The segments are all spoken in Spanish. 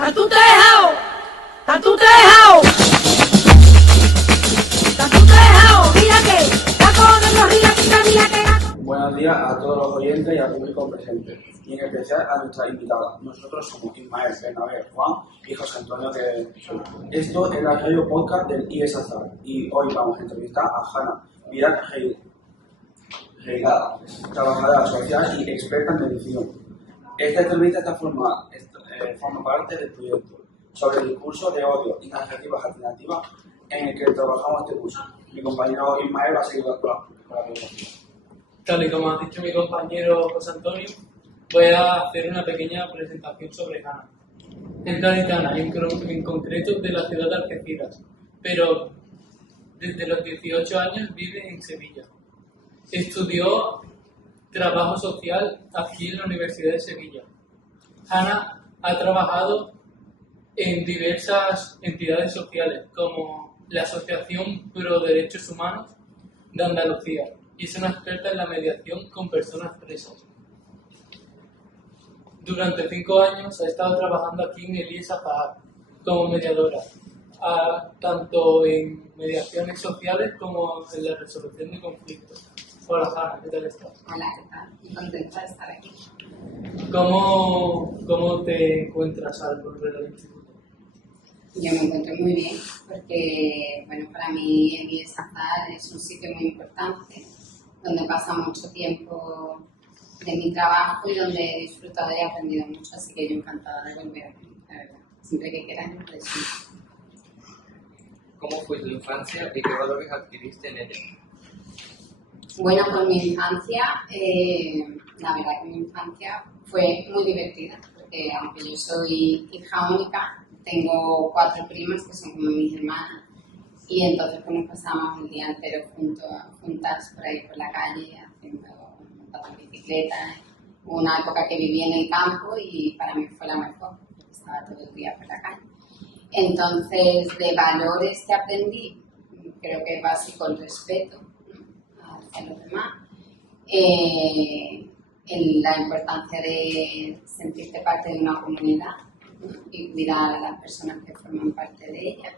¡A tu tejado! ¡A tu tejado! ¡A tu tejado! ¡Mira que! ¡Tacones los ríos que mira que! Buenos días a todos los oyentes y al público presente, y en especial a nuestra invitada. Nosotros somos Ismael, Bernabé, Juan y José Antonio de... Esto es la radio podcast del IES Azar, y hoy vamos a entrevistar a Hanna Virat Reigada, trabajadora social y experta en medicina. Esta entrevista forma parte del proyecto sobre el discurso de odio y narrativas alternativas en el que trabajamos este curso. Mi compañero Ismael va a seguir con la presentación. Tal y como ha dicho mi compañero José Antonio, voy a hacer una pequeña presentación sobre Hanna. Es gaditana, en concreto de la ciudad de Algeciras, pero desde los 18 años vive en Sevilla. Estudió trabajo social aquí en la Universidad de Sevilla. Hanna ha trabajado en diversas entidades sociales, como la Asociación Pro Derechos Humanos de Andalucía, y es una experta en la mediación con personas presas. Durante 5 años ha estado trabajando aquí en el IES Azahar como mediadora, tanto en mediaciones sociales como en la resolución de conflictos. Hola Hanna, ¿qué tal estás? Hola, ¿qué tal? Muy contenta de estar aquí. ¿Cómo te encuentras al volver al instituto? Yo me encuentro muy bien porque, bueno, para mí el IES Azahar es un sitio muy importante donde pasa mucho tiempo de mi trabajo y donde he disfrutado y aprendido mucho, así que yo encantada de volver aquí, la verdad. Siempre que quieras, yo puedo ir. ¿Cómo fue tu infancia y qué valores adquiriste en ella? Bueno, pues mi infancia, la verdad que mi infancia fue muy divertida, porque aunque yo soy hija única, tengo 4 primas que son como mis hermanas, y entonces pues nos pasábamos el día entero juntas por ahí por la calle, montando en bicicleta. Hubo una época que viví en el campo y para mí fue la mejor, porque estaba todo el día por la calle. Entonces, de valores que aprendí, creo que es básico el respeto, ¿no?, hacia los demás, la importancia de sentirte parte de una comunidad, ¿no?, y cuidar a las personas que forman parte de ella,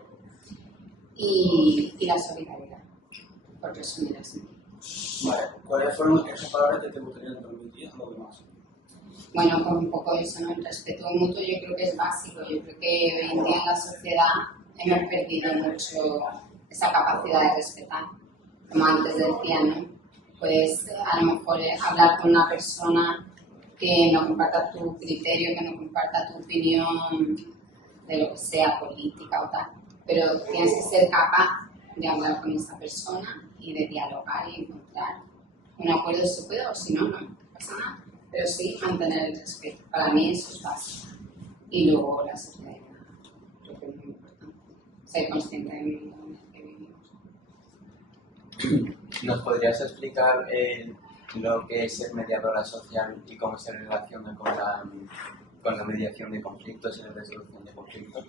y la solidaridad, por resumir así. Vale, ¿cuáles fueron esos valores que te gustaría transmitir a los demás? Bueno, pues un poco eso, ¿no? El respeto mutuo yo creo que es básico. Yo creo que hoy en día en la sociedad hemos perdido mucho esa capacidad de respetar. Como antes decía, ¿no? Pues a lo mejor hablar con una persona que no comparta tu criterio, que no comparta tu opinión de lo que sea, política o tal. Pero tienes que ser capaz de hablar con esa persona y de dialogar y encontrar un acuerdo si se puede, o si no, no pasa nada. Pero sí mantener el respeto. Para mí eso es básico. Y luego la solidaridad, creo que es muy importante. Ser consciente del mundo en el que vivimos. ¿Nos podrías explicar lo que es ser mediadora social y cómo se relaciona con la mediación de conflictos y la resolución de conflictos?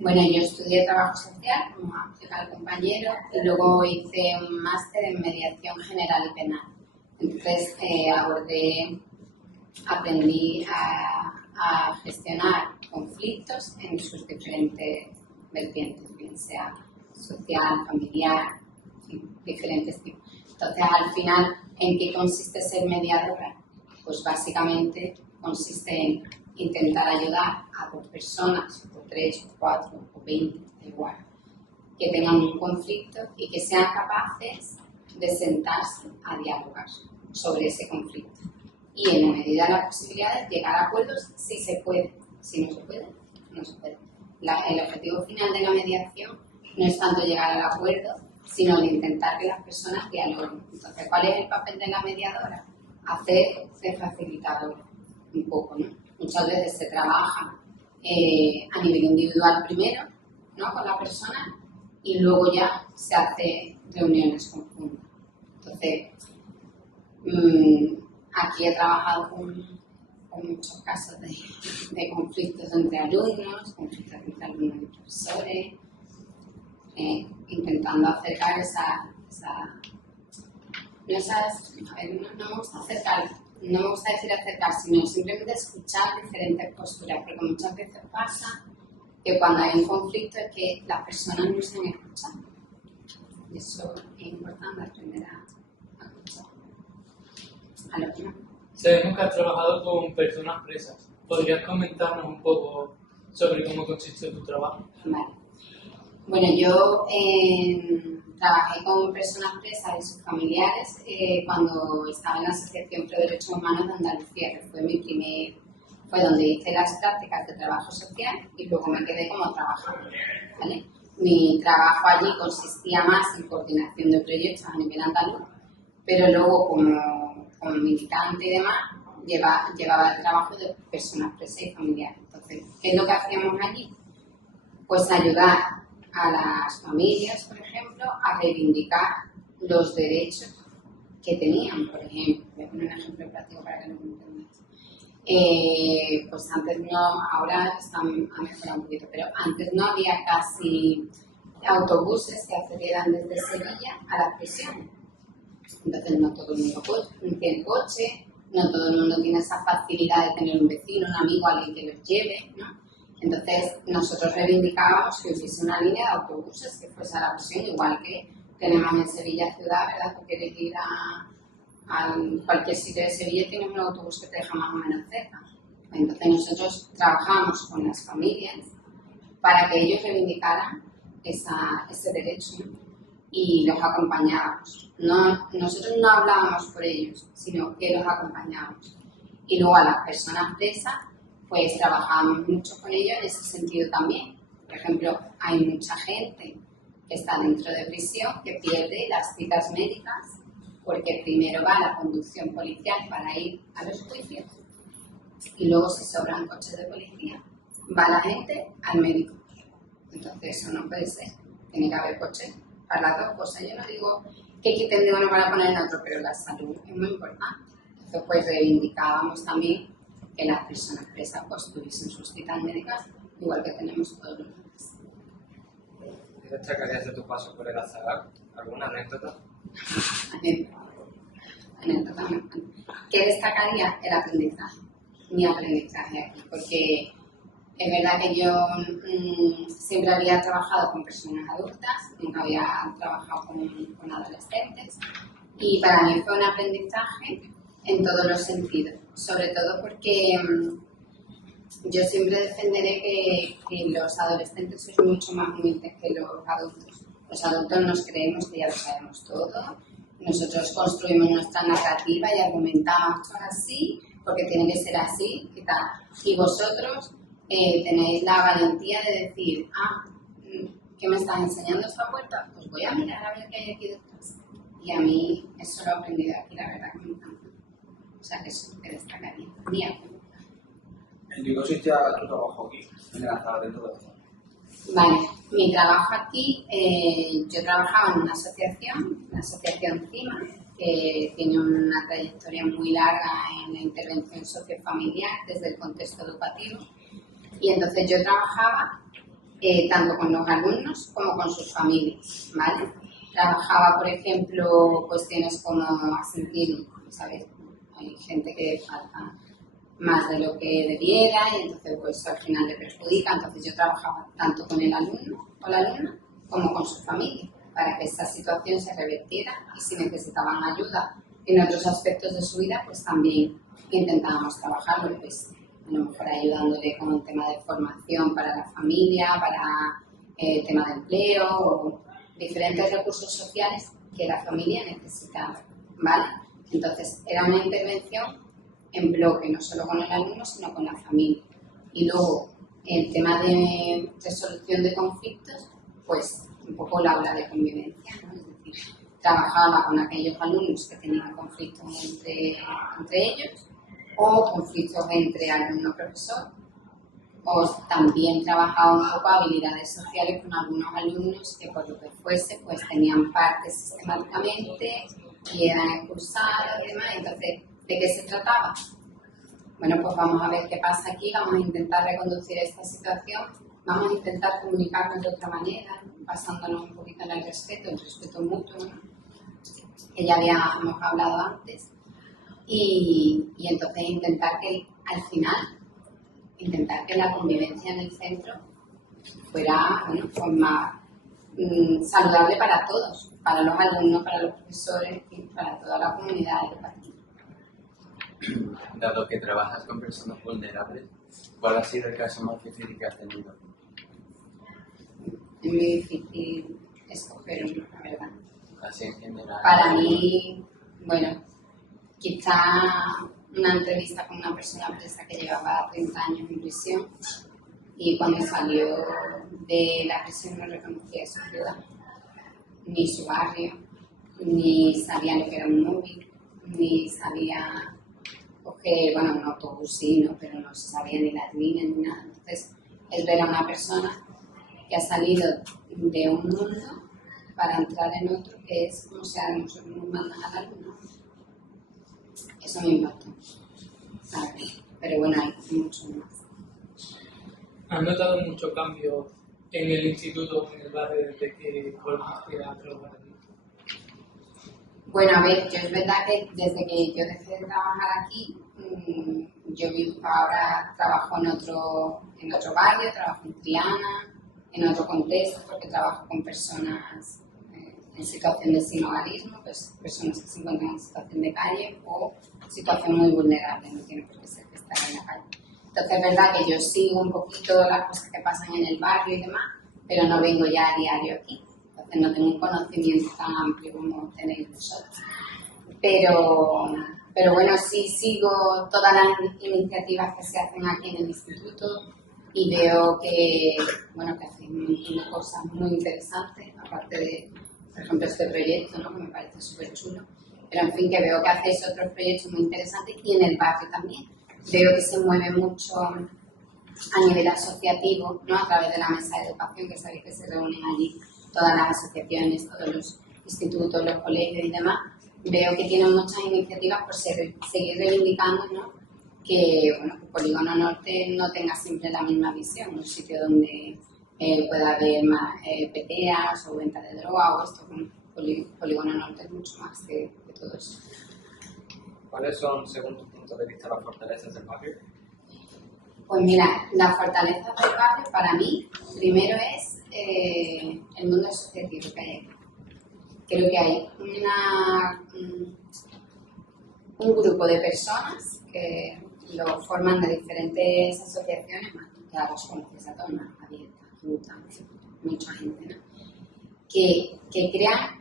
Bueno, yo estudié trabajo social, como ha explicado el compañero, y luego hice un máster en mediación general y penal. Entonces aprendí a gestionar conflictos en sus diferentes vertientes, bien sea social, familiar, diferentes tipos. Entonces, al final, ¿en qué consiste ser mediadora? Pues básicamente consiste en intentar ayudar a 2 personas, o 3, o 4, o 20, da igual, que tengan un conflicto y que sean capaces de sentarse a dialogar sobre ese conflicto. Y en la medida de las posibilidades, llegar a acuerdos si se puede. Si no se puede, no se puede. El objetivo final de la mediación no es tanto llegar al acuerdo, sino el intentar que las personas dialoguen. Entonces, ¿cuál es el papel de la mediadora? Hacer de facilitador un poco, ¿no? Muchas veces se trabaja a nivel individual primero, ¿no?, con la persona, y luego ya se hace reuniones conjuntas. Entonces, aquí he trabajado con muchos casos de conflictos entre alumnos, conflictos entre alumnos y profesores, intentando acercar no me gusta acercar no me gusta decir acercar, sino simplemente escuchar diferentes posturas, porque muchas veces pasa que cuando hay un conflicto es que las personas no se han escuchado. Y eso es importante, aprender a escuchar a los demás. Sabemos que has trabajado con personas presas. ¿Podrías comentarnos un poco sobre cómo consiste tu trabajo? Vale. Bueno, yo trabajé con personas presas y sus familiares cuando estaba en la Asociación Pro Derechos Humanos de Andalucía, que fue donde hice las prácticas de trabajo social y luego me quedé como trabajadora, ¿vale? Mi trabajo allí consistía más en coordinación de proyectos a nivel andaluz, pero luego como militante y demás llevaba el trabajo de personas presas y familiares. Entonces, ¿qué es lo que hacíamos allí? Pues ayudar a las familias, por ejemplo, a reivindicar los derechos que tenían. Por ejemplo, voy a poner un ejemplo práctico para que lo entendáis. Pues antes no, ahora ha mejorado un poquito, pero antes no había casi autobuses que accedieran desde Sevilla a las prisiones. Entonces no todo el mundo tiene coche, no todo el mundo tiene esa facilidad de tener un vecino, un amigo, alguien que los lleve, ¿no? Entonces nosotros reivindicábamos que hubiese una línea de autobuses que fuese a la prisión, igual que tenemos en Sevilla ciudad, ¿verdad? Tú quieres ir a cualquier sitio de Sevilla, tienes un autobús que te deja más o menos cerca. Entonces nosotros trabajamos con las familias para que ellos reivindicaran ese derecho, ¿no? Y los acompañábamos. Nosotros no hablábamos por ellos, sino que los acompañábamos. Y luego a las personas presas, pues trabajábamos mucho con ellos en ese sentido también. Por ejemplo, hay mucha gente que está dentro de prisión que pierde las citas médicas porque primero va a la conducción policial para ir a los juicios y luego se sobran coches de policía. Va la gente al médico. Entonces eso no puede ser. Tiene que haber coches para las dos cosas. Yo no digo que quiten de uno para poner en otro, pero la salud es muy importante. Entonces pues reivindicábamos también que las personas presas pues tuviesen sus citas médicas igual que tenemos todos los demás. ¿Qué destacarías de tu paso por el Azagal? ¿Alguna anécdota? Anécdota. ¿Qué destacaría? El aprendizaje. Mi aprendizaje aquí, porque es verdad que yo siempre había trabajado con personas adultas, nunca había trabajado con adolescentes, y para mí fue un aprendizaje en todos los sentidos, sobre todo porque yo siempre defenderé que los adolescentes son mucho más humildes que los adultos. Los adultos nos creemos que ya lo sabemos todo, nosotros construimos nuestra narrativa y argumentamos esto es así, porque tiene que ser así y tal. Y vosotros tenéis la valentía de decir, ¿qué me estás enseñando esta puerta? Pues voy a mirar a ver qué hay aquí detrás. Y a mí eso lo he aprendido aquí, la verdad que me encanta. O sea, que eso que destacaría. ¿En qué consistía tu trabajo aquí, en el Azagal, dentro de la zona? Vale, mi trabajo aquí, yo trabajaba en una asociación, la Asociación CIMA, que tiene una trayectoria muy larga en la intervención sociofamiliar desde el contexto educativo. Y entonces yo trabajaba tanto con los alumnos como con sus familias, ¿vale? Trabajaba, por ejemplo, cuestiones como asentir, ¿sabes? Hay gente que falta más de lo que debiera y entonces pues al final le perjudica. Entonces yo trabajaba tanto con el alumno o la alumna como con su familia para que esa situación se revertiera y si necesitaban ayuda en otros aspectos de su vida pues también intentábamos trabajarlo, pues a lo mejor ayudándole con un tema de formación para la familia, para tema de empleo o diferentes recursos sociales que la familia necesitaba, ¿vale? Entonces era una intervención en bloque, no solo con el alumno, sino con la familia. Y luego, el tema de resolución de conflictos, pues un poco la aula de convivencia, ¿no? Es decir, trabajaba con aquellos alumnos que tenían conflictos entre ellos o conflictos entre alumno-profesor, o también trabajaba un poco habilidades sociales con algunos alumnos que por lo que fuese, pues tenían partes sistemáticamente y eran expulsados y demás. Entonces, ¿de qué se trataba? Bueno, pues vamos a ver qué pasa aquí, vamos a intentar reconducir esta situación, vamos a intentar comunicarnos de otra manera, basándonos un poquito en el respeto mutuo, ¿no? Que ya habíamos hablado antes. y entonces intentar que al final, intentar que la convivencia en el centro fuera, bueno, pues más saludable para todos, para los alumnos, para los profesores y para toda la comunidad educativa. Dado que trabajas con personas vulnerables, ¿cuál ha sido el caso más difícil que has tenido? Es muy difícil escoger uno, la verdad. Así en general. Para mí, bueno, quizá una entrevista con una persona presa que llevaba 30 años en prisión y cuando salió de la prisión no reconocía su ciudad, ni su barrio, ni sabía lo que era un móvil, ni sabía coger, bueno, un autobús sí, ¿no? Pero no se sabía ni las líneas ni nada. Entonces, es ver a una persona que ha salido de un mundo para entrar en otro, que es como si a nosotros nos mandan a la luna. Eso me impactó, ¿sabes? Pero bueno, hay mucho más. ¿Has notado mucho cambio en el instituto, en el barrio, desde que volviste a trabajar aquí? Bueno, a ver, yo es verdad que desde que yo dejé de trabajar aquí, yo ahora trabajo en otro barrio, trabajo en Triana, en otro contexto, porque trabajo con personas en situación de sinhogarismo, pues personas que se encuentran en situación de calle o situación muy vulnerable, no tiene por qué ser que estén en la calle. Entonces es verdad que yo sigo un poquito las cosas que pasan en el barrio y demás, pero no vengo ya a diario aquí. Entonces no tengo un conocimiento tan amplio como tenéis vosotros. Pero bueno, sí sigo todas las iniciativas que se hacen aquí en el instituto y veo que, bueno, que hacéis un montón de cosas muy interesantes, aparte de, por ejemplo, este proyecto, ¿no? Que me parece súper chulo. Pero en fin, que veo que hacéis otros proyectos muy interesantes y en el barrio también. Veo que se mueve mucho a nivel asociativo, ¿no? A través de la mesa de educación, que sabéis que se reúnen allí todas las asociaciones, todos los institutos, los colegios y demás. Veo que tienen muchas iniciativas por seguir reivindicando, ¿no? Que, bueno, que Polígono Norte no tenga siempre la misma visión, un sitio donde pueda haber más PTAs o venta de droga o esto. Polígono Norte es mucho más que todo eso. ¿Cuáles son, según tu punto de vista, las fortalezas del barrio? Pues mira, la fortaleza del barrio para mí, primero es el mundo asociativo que hay aquí. Creo que hay un grupo de personas que lo forman de diferentes asociaciones, más ya los conoces a todos, más abiertas, juntas, mucha gente, ¿no? Que crean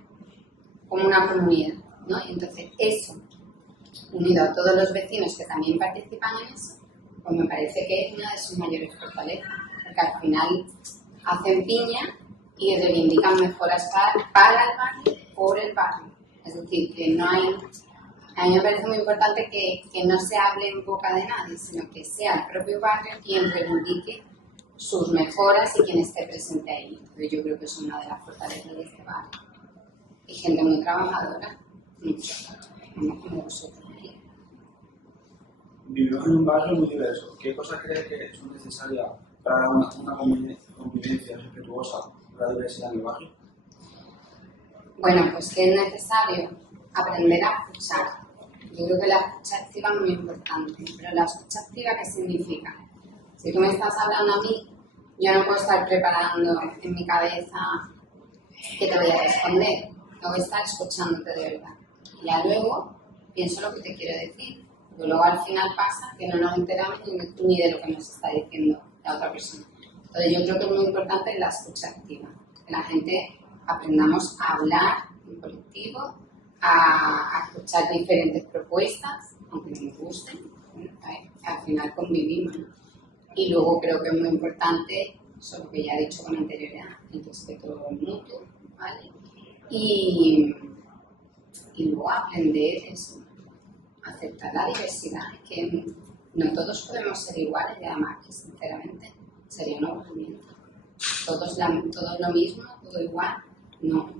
como una comunidad, ¿no? Y entonces eso, unido a todos los vecinos que también participan en eso, pues me parece que es una de sus mayores fortalezas, porque al final hacen piña y reivindican mejoras para el barrio, por el barrio. Es decir, que no hay... A mí me parece muy importante que no se hable en boca de nadie, sino que sea el propio barrio quien reivindique sus mejoras y quien esté presente ahí. Entonces yo creo que es una de las fortalezas de este barrio. Y gente muy trabajadora, no como vosotros aquí. Vivimos en un barrio muy diverso. ¿Qué cosas crees que son necesarias para una convivencia respetuosa de la diversidad en el barrio? Bueno, pues que es necesario aprender a escuchar. Yo creo que la escucha activa es muy importante, pero la escucha activa, ¿qué significa? Si tú me estás hablando a mí, yo no puedo estar preparando en mi cabeza que te voy a responder, tengo que estar escuchándote de verdad. Y ya luego pienso lo que te quiero decir, pero luego al final pasa que no nos enteramos ni de lo que nos está diciendo la otra persona. Entonces yo creo que es muy importante la escucha activa, que la gente aprendamos a hablar en colectivo, a escuchar diferentes propuestas, aunque no nos gusten, al final convivimos, ¿no? Y luego creo que es muy importante, eso lo que ya he dicho con anterioridad, el respeto mutuo, ¿vale? Y luego aprender eso, aceptar la diversidad, que no todos podemos ser iguales y además que sinceramente sería un aburrimiento. Todos lo mismo, todo igual, no.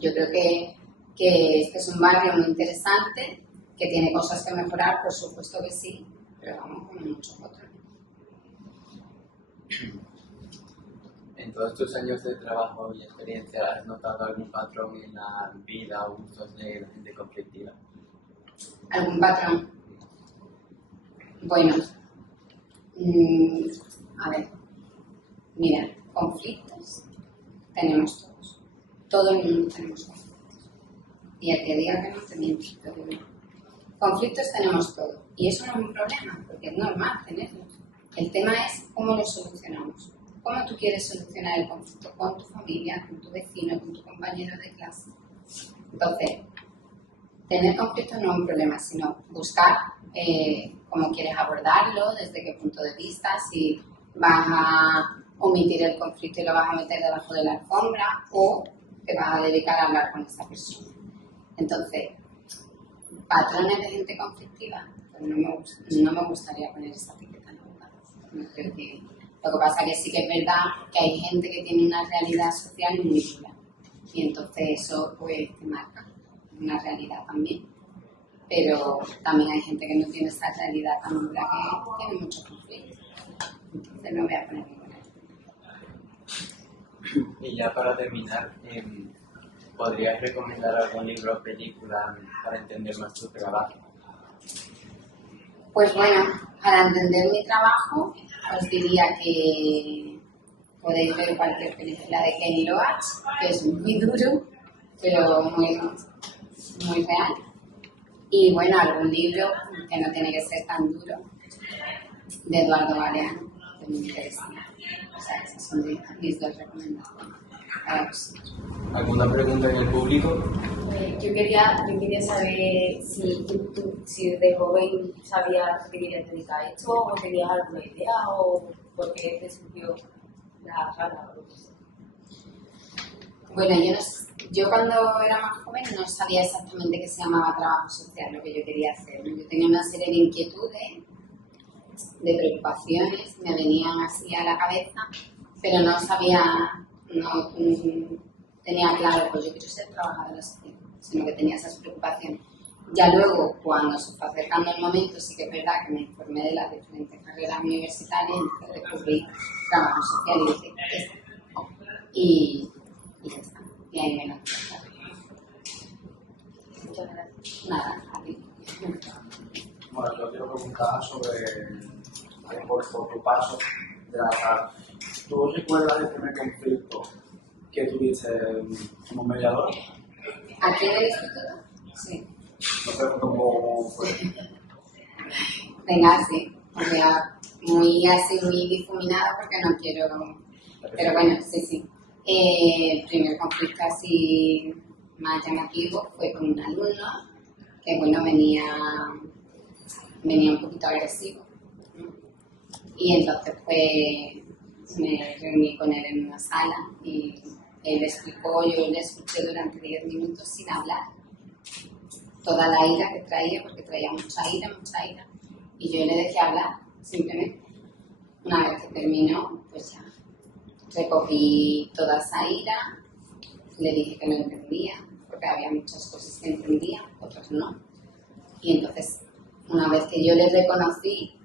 Yo creo que este es un barrio muy interesante, que tiene cosas que mejorar, por supuesto que sí, pero vamos, como muchos otros. En todos tus años de trabajo y experiencia, ¿has notado algún patrón en la vida o gustos de la gente conflictiva? ¿Algún patrón? Bueno, a ver, mira, conflictos tenemos todos. Todo el mundo tenemos conflictos. Y el que diga que no tenemos, pero no. Conflictos tenemos todos. Y eso no es un problema, porque es normal tenerlos. El tema es cómo los solucionamos. ¿Cómo tú quieres solucionar el conflicto con tu familia, con tu vecino, con tu compañero de clase? Entonces, tener conflictos no es un problema, sino buscar cómo quieres abordarlo, desde qué punto de vista, si vas a omitir el conflicto y lo vas a meter debajo de la alfombra o te vas a dedicar a hablar con esa persona. Entonces, patrones de gente conflictiva, pues no me gustaría poner esa etiqueta, no creo que. Lo que pasa es que sí que es verdad que hay gente que tiene una realidad social muy dura y entonces eso pues te marca una realidad también. Pero también hay gente que no tiene esa realidad tan dura que tiene muchos conflictos. Entonces no voy a poner ninguna. Y ya para terminar, ¿podrías recomendar algún libro o película para entender más tu trabajo? Pues bueno, para entender mi trabajo, os diría que podéis ver cualquier película de Ken Loach, que es muy duro, pero muy real. Y bueno, algún libro que no tiene que ser tan duro, de Eduardo Galeano, que me interesa. O sea, esas son mis dos recomendaciones para vosotros. ¿Alguna pregunta en el público? Yo quería saber si desde joven sabías que querías dedicar a esto, o tenías alguna idea, o por qué te surgió la gana. Bueno, yo cuando era más joven no sabía exactamente qué se llamaba trabajo social, lo que yo quería hacer. Yo tenía una serie de inquietudes, de preocupaciones, me venían así a la cabeza, pero no sabía, no tenía claro, pues yo quiero ser trabajadora social, sino que tenía esas preocupaciones. Ya luego, cuando se fue acercando el momento, sí que es verdad que me informé de las diferentes carreras universitarias y descubrí trabajo social y dije, y ya está. Y ahí me lancé. Muchas gracias. Nada, a ti. Bueno, yo quiero preguntar por tu paso de la sala. ¿Tú recuerdas el primer conflicto que tuviste como mediador? ¿Aquí en el instituto? Sí. No sé cómo fue. Venga, sí. O sea, muy difuminada porque no quiero. Pero bueno, sí. El primer conflicto así más llamativo fue con un alumno que, bueno, venía un poquito agresivo, ¿no? Y entonces pues me reuní con él en una sala y él explicó, yo le escuché durante 10 minutos sin hablar toda la ira que traía, porque traía mucha ira, y yo le dejé hablar simplemente. Una vez que terminó, pues ya recogí toda esa ira, le dije que no entendía, porque había muchas cosas que entendía, otras no. Y entonces, una vez que yo le reconocí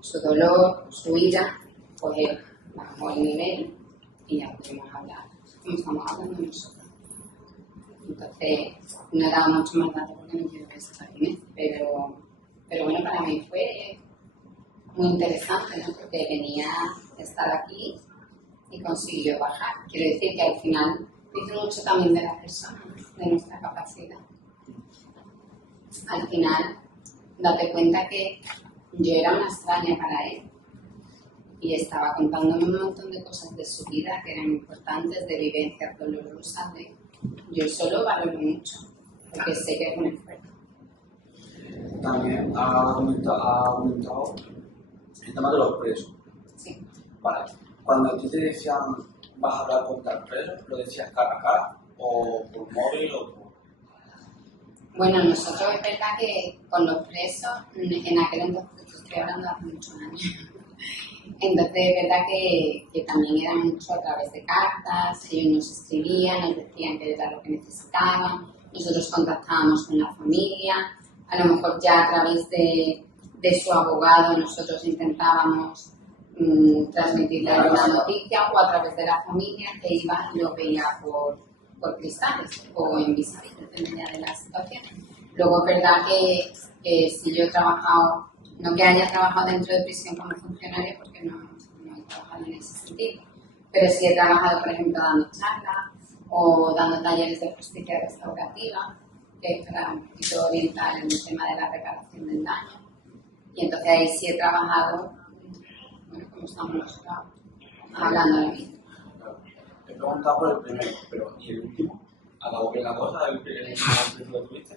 su dolor, su ira, pues él bajó el nivel y ya pudimos hablar, como estamos hablando nosotros. Entonces, no he dado mucho más datos porque no quiero que se imagine, pero bueno, para mí fue muy interesante, ¿no? Porque venía a estar aquí y consiguió bajar. Quiero decir que al final dice mucho también de la persona, de nuestra capacidad. Al final, date cuenta que yo era una extraña para él y estaba contándome un montón de cosas de su vida que eran importantes, de vivencias dolorosas. Yo solo valoro mucho, porque sé que es un experto. También ha comentado el tema de los presos. Sí. Vale. Cuando a ti te decían vas a hablar con tal preso, ¿lo decías cara a cara o por móvil o por...? Bueno, nosotros es verdad que con los presos, en aquel entonces, estoy hablando de hace muchos años, entonces es verdad que también era mucho a través de cartas, ellos nos escribían, nos decían que era lo que necesitaban, nosotros contactábamos con la familia, a lo mejor ya a través de su abogado nosotros intentábamos transmitirle alguna noticia o a través de la familia que iba y lo veía por cristales o en vis-a-vis, dependía de las situaciones. Luego es verdad que si yo he trabajado, no que haya trabajado dentro de prisión como funcionaria, porque no he trabajado en ese sentido, pero sí he trabajado, por ejemplo, dando charlas o dando talleres de justicia restaurativa, que es para un poquito orientar en el tema de la reparación del daño. Y entonces ahí sí he trabajado, bueno, como estamos hablando ahora mismo. Te he preguntado por el primero, pero ¿y el último? ¿Acabó bien la cosa? ¿El último conflicto que tuviste?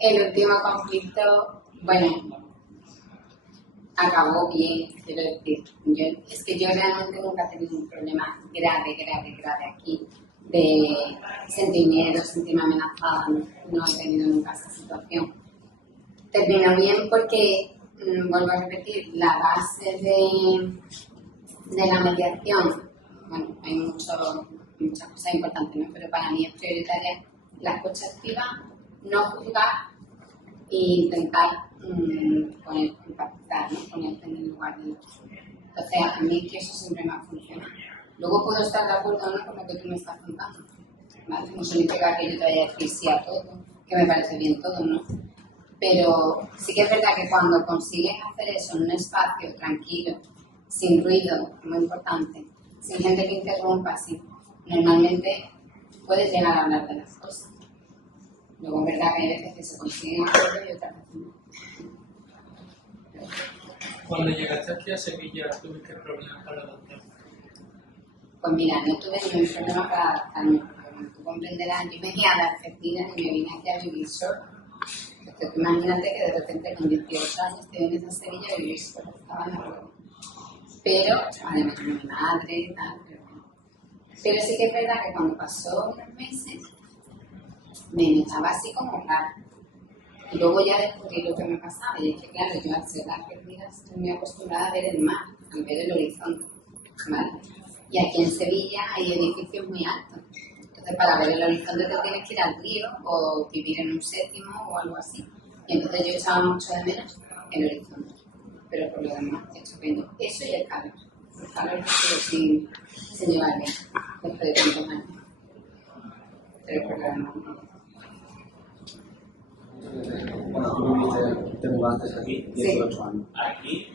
El último conflicto, bueno, acabó bien, quiero decir. Es que yo realmente nunca he tenido un problema grave aquí de sentir miedo, sentirme amenazada, no he tenido nunca esa situación. Terminó bien porque, vuelvo a repetir, la base de la mediación, bueno, hay muchas cosas importantes, ¿no? Pero para mí es prioritaria la escucha activa, no juzgar e intentar empatizar, ¿no? Ponerte en el lugar del otro. Entonces, a mí que eso siempre me ha funcionado. Luego puedo estar de acuerdo o no con lo que tú me estás contando, ¿vale? No significa que yo te vaya a decir sí a todo, que me parece bien todo, ¿no? Pero sí que es verdad que cuando consigues hacer eso en un espacio tranquilo, sin ruido, muy importante, sin gente que interrumpa, así, normalmente puedes llegar a hablar de las cosas. Luego es verdad que hay veces que se consiguen acuerdos y otras veces no. Cuando llegaste aquí a Sevilla, ¿tuviste problemas para adaptarte? Pues mira, no tuve ningún problema para adaptarme, porque como tú comprenderás, yo venía de Argentina y me vine aquí a vivir sola. Entonces, imagínate que de repente con 18 años te vienes a Sevilla a vivir sola, estaba en la rueda. Pero, además de mi madre y tal, pero sí que es verdad que cuando pasó unos meses, me notaba así como raro. Y luego ya descubrí lo que me pasaba, y es que claro, yo al ser argentina estoy muy acostumbrada a ver el mar, a ver el horizonte, ¿vale? Y aquí en Sevilla hay edificios muy altos. Entonces, para ver el horizonte te tienes que ir al río o vivir en un séptimo o algo así. Y entonces yo echaba mucho de menos el horizonte. Pero por lo demás, estupendo. Eso y el calor. El calor pero sin llevar bien, después de tantos años. Pero por lo demás, no. Bueno, tú te mudaste aquí, 18 años. ¿Aquí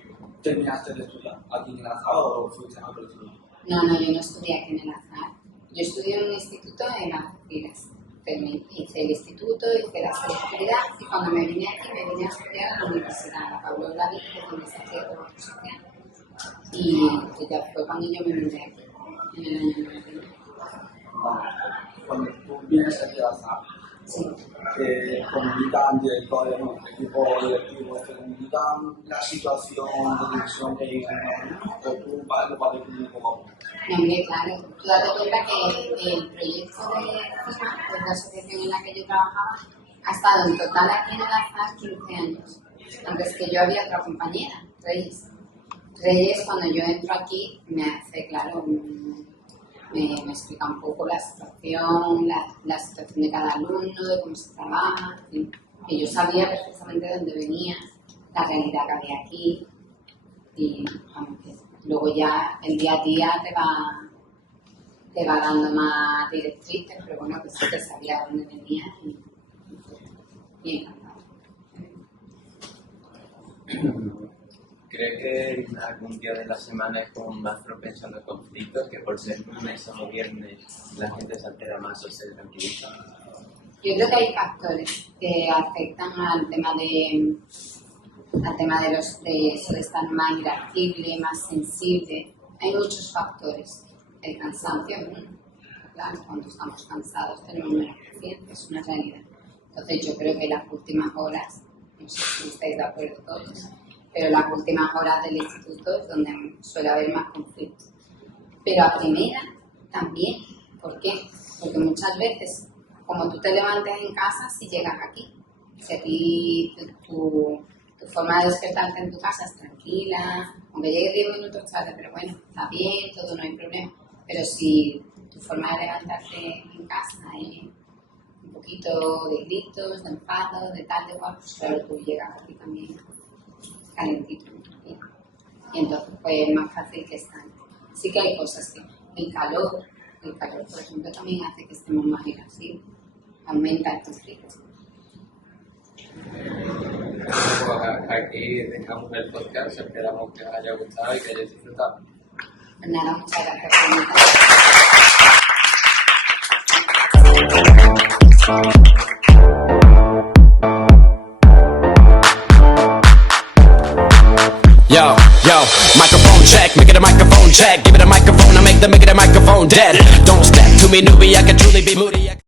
terminaste de estudiar? ¿Aquí en el Azahar o fuiste a otro instituto? No, yo no estudié aquí en el Azahar. Yo estudié en un instituto en Algeciras. Hice el instituto, hice la selectividad y cuando me vine aquí me vine a estudiar a la universidad, a la Pablo Olavide, que es donde se hacía trabajo social. Y ya fue cuando yo me mudé aquí, en el año 91. Cuando tú vienes aquí al Azahar, Sí. que comunican directores, bueno, equipo directivo, que comunican la situación de división que hay en el o tú lo vas a definir un poco. No, hombre, claro, tú date cuenta que el proyecto de FIMA, que es la asociación en la que yo trabajaba, ha estado en total aquí en el Azahar 15 años. Antes que yo había otra compañera, Reyes. Reyes, cuando yo entro aquí, me hace, claro, me explica un poco la situación, la situación de cada alumno, de cómo se trabaja, y yo sabía perfectamente de dónde venía, la realidad que había aquí, y vamos, que luego ya el día a día te va dando más directrices, pero bueno, que sí que sabía dónde venía y encantado. ¿Cree que algún día de la semana es como más propenso a los conflictos, que por ser lunes o viernes la gente se altera más o se tranquiliza? Yo creo que hay factores que afectan al tema de estar más irascible, más sensible. Hay muchos factores. El cansancio, claro, cuando estamos cansados tenemos menos paciencia, es una realidad. Entonces yo creo que las últimas horas, no sé si estáis de acuerdo todos, pero las últimas horas del instituto es donde suele haber más conflictos. Pero a primera también. ¿Por qué? Porque muchas veces, como tú te levantes en casa, si llegas aquí, si a ti tu forma de despertarte en tu casa es tranquila, aunque llegues 10 minutos tarde, pero bueno, está bien, todo, no hay problema. Pero si tu forma de levantarte en casa es un poquito de gritos, de enfado, de tal, de cual, pues claro, tú llegas aquí también calentito. Y entonces pues es más fácil que estén. Sí que hay cosas que el calor, por ejemplo, también hace que estemos más irascibles. aumenta el conflicto. Pues aquí dejamos el podcast, esperamos que os haya gustado y que hayáis disfrutado. Pues nada, muchas gracias por invitarme. Yo, microphone check, make it a microphone check. Give it a microphone, I make it a microphone dead. Don't step to me, newbie, I can truly be moody.